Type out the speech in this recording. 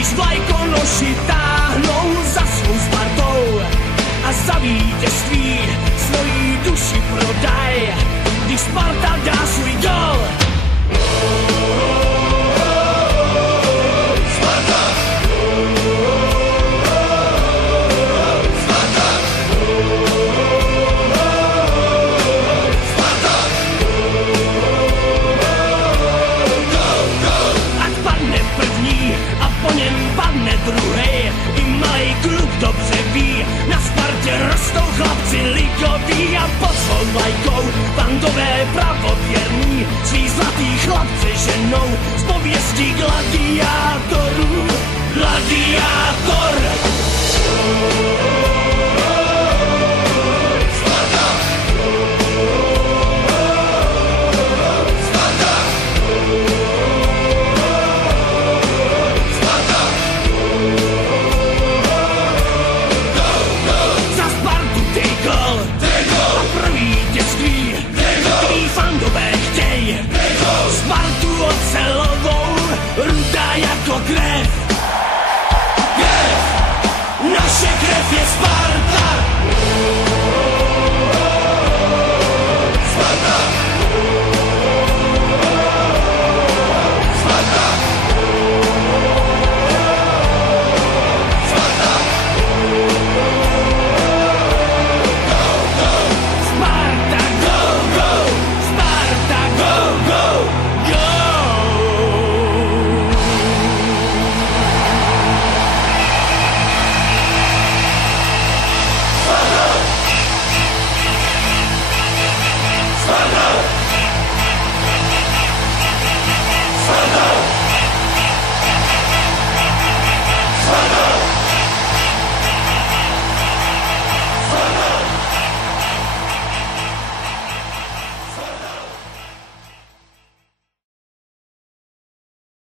když vlajkonoši táhnou za svou Spartou a za vítězství svojí duši prodaj, když Sparta dá svůj gol. Po něm padne druhej, i malej klub dobře ví, na Spartě rostou chlapci ligoví a pod svou vlajkou bandové pravověrní svý zlatý chlapci ženou z pověstí gladiátorů. Gladiátor! Spartu ocelovou, rudá jako krev. Naše krev je Sparta.